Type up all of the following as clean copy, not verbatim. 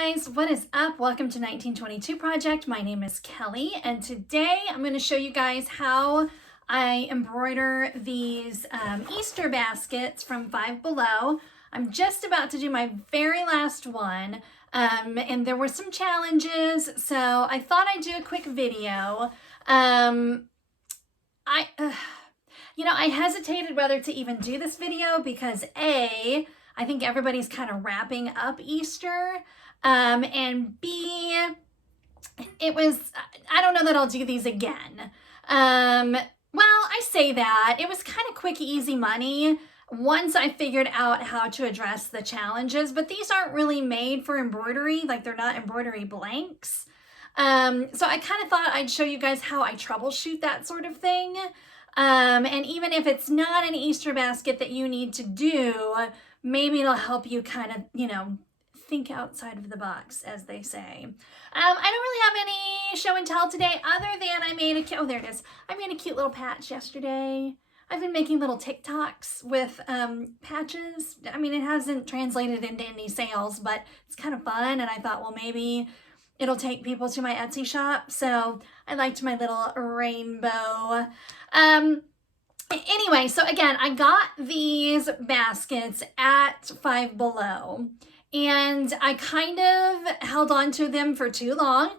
guys, what is up? Welcome to 1922 Project. My name is Kelly, and today I'm going to show you guys how I embroider these Easter baskets from Five Below. I'm just about to do my very last one, and there were some challenges, so I thought I'd do a quick video. I hesitated whether to even do this video because I think everybody's kind of wrapping up Easter, and B, I don't know that I'll do these again. I say that. It was kind of quick, easy money once I figured out how to address the challenges, but these aren't really made for embroidery, like they're not embroidery blanks. So I kind of thought I'd show you guys how I troubleshoot that sort of thing. And even if it's not an Easter basket that you need to do, maybe it'll help you kind of, think outside of the box, as they say. I don't really have any show and tell today other than I made a cute little patch yesterday. I've been making little TikToks with patches. I mean, it hasn't translated into any sales, but it's kind of fun. And I thought, well, maybe it'll take people to my Etsy shop. So I liked my little rainbow. Anyway, so again, I got these baskets at Five Below, and I kind of held on to them for too long,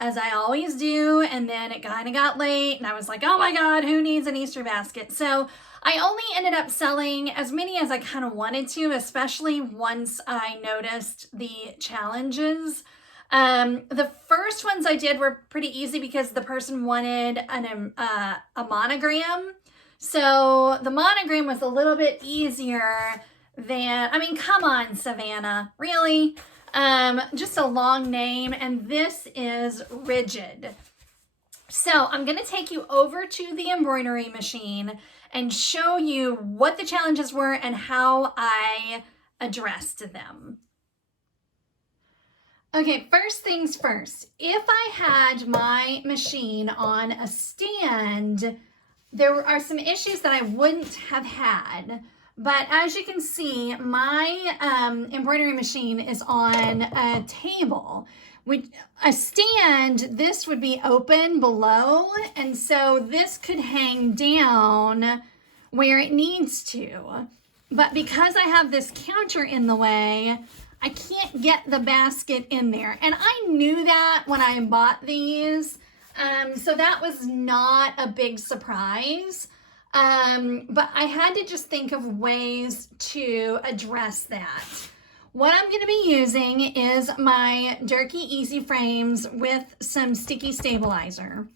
as I always do, and then it kind of got late, and I was like, oh my God, who needs an Easter basket? So I only ended up selling as many as I kind of wanted to, especially once I noticed the challenges. The first ones I did were pretty easy because the person wanted a monogram. So the monogram was a little bit easier than, come on, Savannah, really? Just a long name, and this is rigid. So I'm going to take you over to the embroidery machine and show you what the challenges were and how I addressed them. Okay, first things first. If I had my machine on a stand, there are some issues that I wouldn't have had. But as you can see, my embroidery machine is on a table. A stand, this would be open below, and so this could hang down where it needs to. But because I have this counter in the way, I can't get the basket in there. And I knew that when I bought these, so that was not a big surprise. But I had to just think of ways to address that. What I'm going to be using is my Durkee Easy Frames with some sticky stabilizer.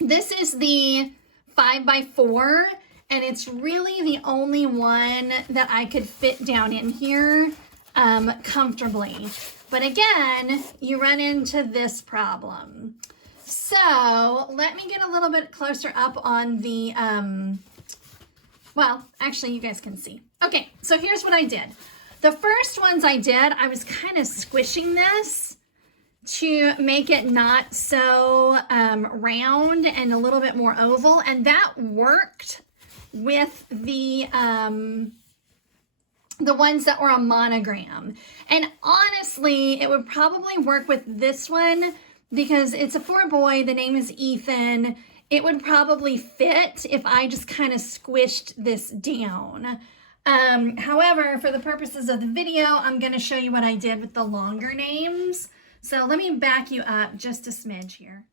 This is the 5x4, and it's really the only one that I could fit down in here comfortably. But again, you run into this problem. So let me get a little bit closer up on the, well, actually you guys can see. Okay, so here's what I did. The first ones I did, I was kind of squishing this to make it not so round and a little bit more oval, and that worked with the ones that were a monogram. And honestly, it would probably work with this one because it's for a boy, the name is Ethan. It would probably fit if I just kind of squished this down. However, for the purposes of the video, I'm going to show you what I did with the longer names. So let me back you up just a smidge here.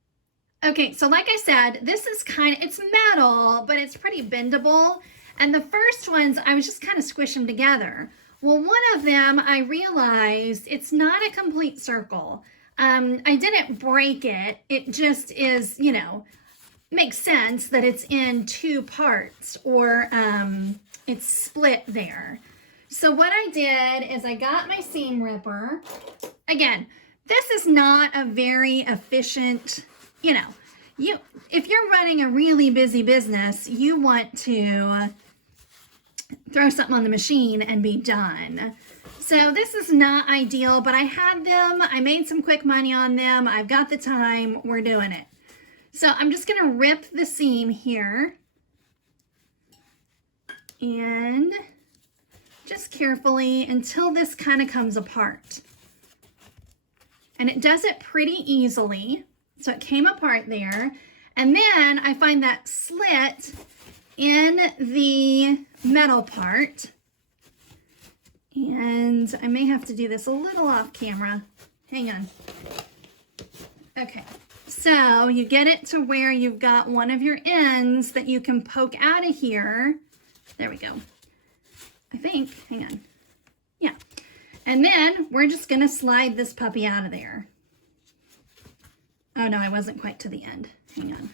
Okay, so like I said, this is it's metal, but it's pretty bendable. And the first ones, I was just kind of squish them together. Well, one of them, I realized it's not a complete circle. I didn't break it. It just is, makes sense that it's in two parts, or it's split there. So what I did is I got my seam ripper. Again, this is not a very efficient, if you're running a really busy business, you want to throw something on the machine and be done. So this is not ideal, but I had them. I made some quick money on them. I've got the time. We're doing it. So I'm just going to rip the seam here. And just carefully until this kind of comes apart. and it does it pretty easily. So it came apart there. And then I find that slit in the metal part. And I may have to do this a little off camera. Hang on. Okay, so you get it to where you've got one of your ends that you can poke out of here. There we go. I think, hang on. Yeah. And then we're just gonna slide this puppy out of there. Oh no, I wasn't quite to the end. Hang on.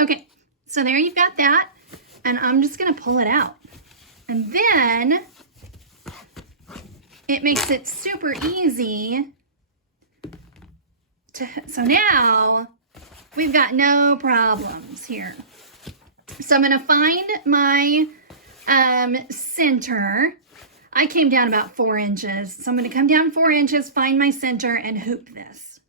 Okay, so there you've got that. And I'm just gonna pull it out. And then it makes it super easy to, so now we've got no problems here. So I'm gonna find my center. I came down about 4 inches. So I'm gonna come down 4 inches, find my center, and hoop this.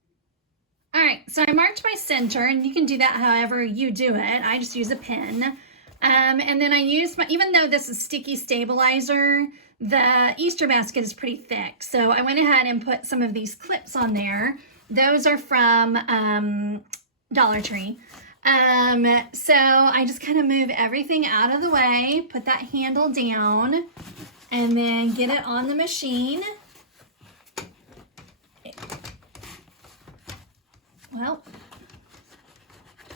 All right, so I marked my center, and you can do that however you do it. I just use a pin. And then I used my, even though this is sticky stabilizer, the Easter basket is pretty thick. So I went ahead and put some of these clips on there. Those are from Dollar Tree. So I just kind of move everything out of the way, put that handle down, and then get it on the machine. Well,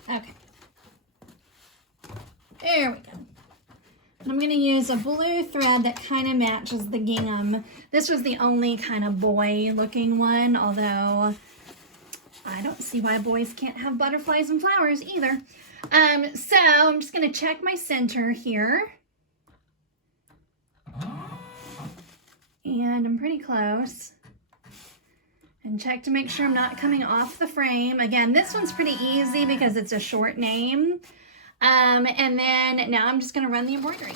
okay. There we go. And I'm going to use a blue thread that kind of matches the gingham. This was the only kind of boy looking one, although I don't see why boys can't have butterflies and flowers either. So I'm just going to check my center here. And I'm pretty close. And check to make sure I'm not coming off the frame. Again, this one's pretty easy because it's a short name. And then now I'm just going to run the embroidery.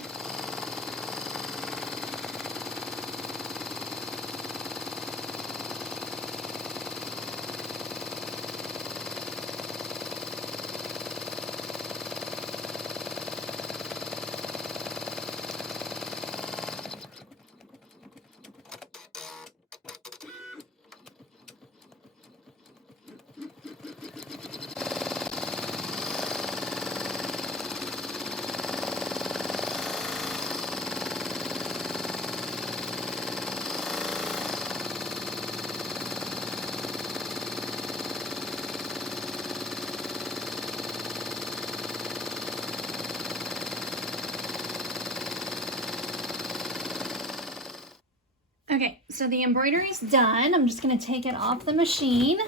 Okay, so the embroidery's done. I'm just going to take it off the machine,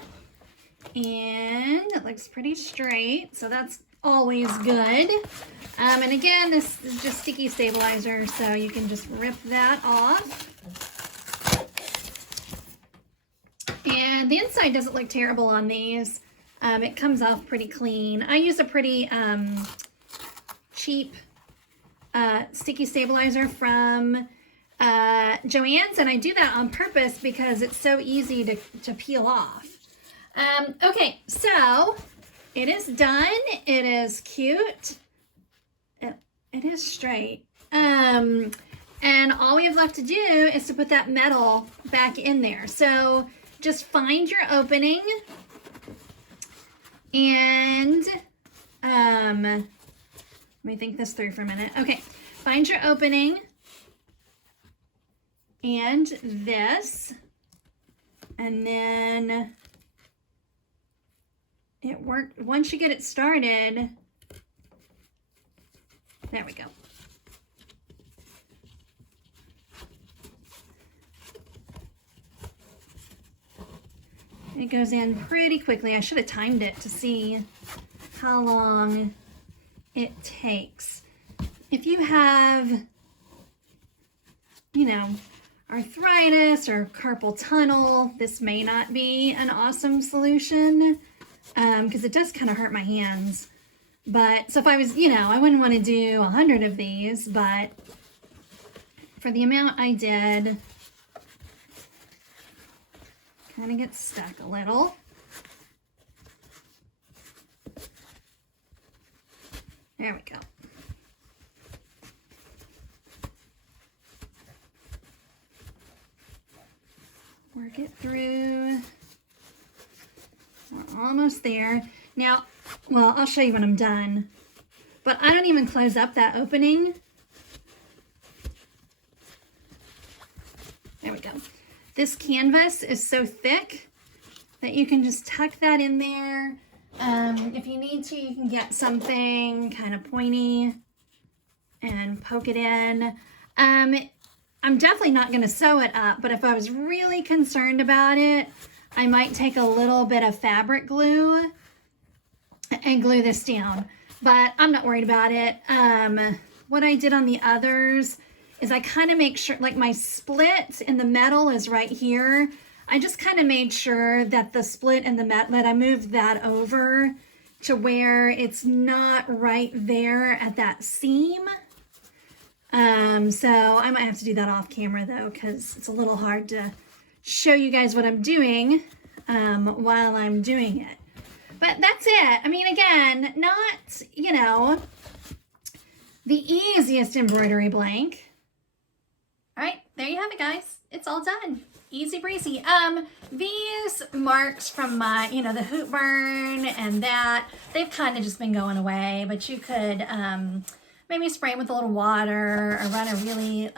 and it looks pretty straight, so that's always good. And again, this is just sticky stabilizer, so you can just rip that off. And the inside doesn't look terrible on these. It comes off pretty clean. I use a pretty cheap sticky stabilizer from Joann's, and I do that on purpose because it's so easy to peel off. Okay, so it is done. It is cute. It is straight. And all we have left to do is to put that metal back in there. So just find your opening and let me think this through for a minute. Okay, find your opening and this, and then it worked. Once you get it started, there we go. It goes in pretty quickly. I should have timed it to see how long it takes. If you have, you know, arthritis or carpal tunnel, this may not be an awesome solution because it does kind of hurt my hands. But so if I was, you know, I wouldn't want to do 100 of these, but for the amount I did, kind of gets stuck a little. There we go. work it through. We're almost there. Now, well, I'll show you when I'm done. But I don't even close up that opening. There we go. This canvas is so thick that you can just tuck that in there. If you need to, you can get something kind of pointy and poke it in. I'm definitely not going to sew it up, but if I was really concerned about it, I might take a little bit of fabric glue and glue this down, but I'm not worried about it. What I did on the others is I kind of make sure, like my split in the metal is right here. I just kind of made sure that the split in the metal, that I moved that over to where it's not right there at that seam. So I might have to do that off camera though, because it's a little hard to show you guys what I'm doing while I'm doing it. But that's it. I mean, again, not, you know, the easiest embroidery blank. All right, there you have it, guys. It's all done. Easy breezy. These marks from my, you know, the hoop burn and that, they've kind of just been going away, but you could maybe spray them with a little water or run a really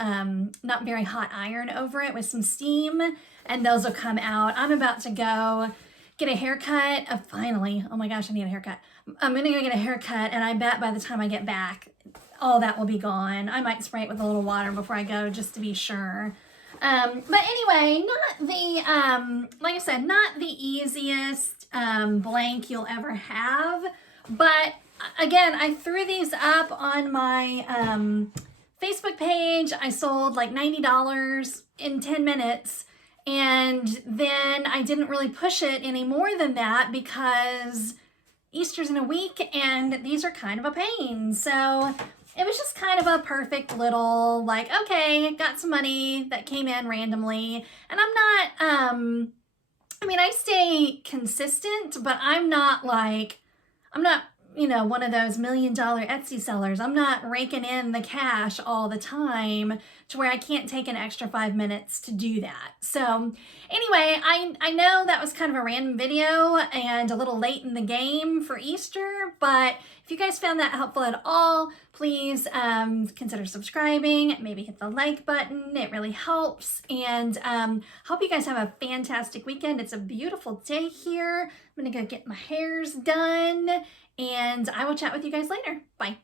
not very hot iron over it with some steam, and those will come out. I'm about to go get a haircut. Finally, oh my gosh, I need a haircut. I'm gonna go get a haircut, and I bet by the time I get back, all that will be gone. I might spray it with a little water before I go just to be sure. But anyway, not the, like I said, not the easiest blank you'll ever have, but again, I threw these up on my Facebook page. I sold like $90 in 10 minutes, and then I didn't really push it any more than that because Easter's in a week and these are kind of a pain. So it was just kind of a perfect little, like, okay, got some money that came in randomly. And I'm not, I mean, I stay consistent, but I'm not like, I'm not, you know, one of those $1 million Etsy sellers. I'm not raking in the cash all the time to where I can't take an extra 5 minutes to do that. So anyway, I know that was kind of a random video and a little late in the game for Easter, but if you guys found that helpful at all, please consider subscribing, maybe hit the like button. It really helps. And hope you guys have a fantastic weekend. It's a beautiful day here. I'm gonna go get my hairs done, and I will chat with you guys later. Bye.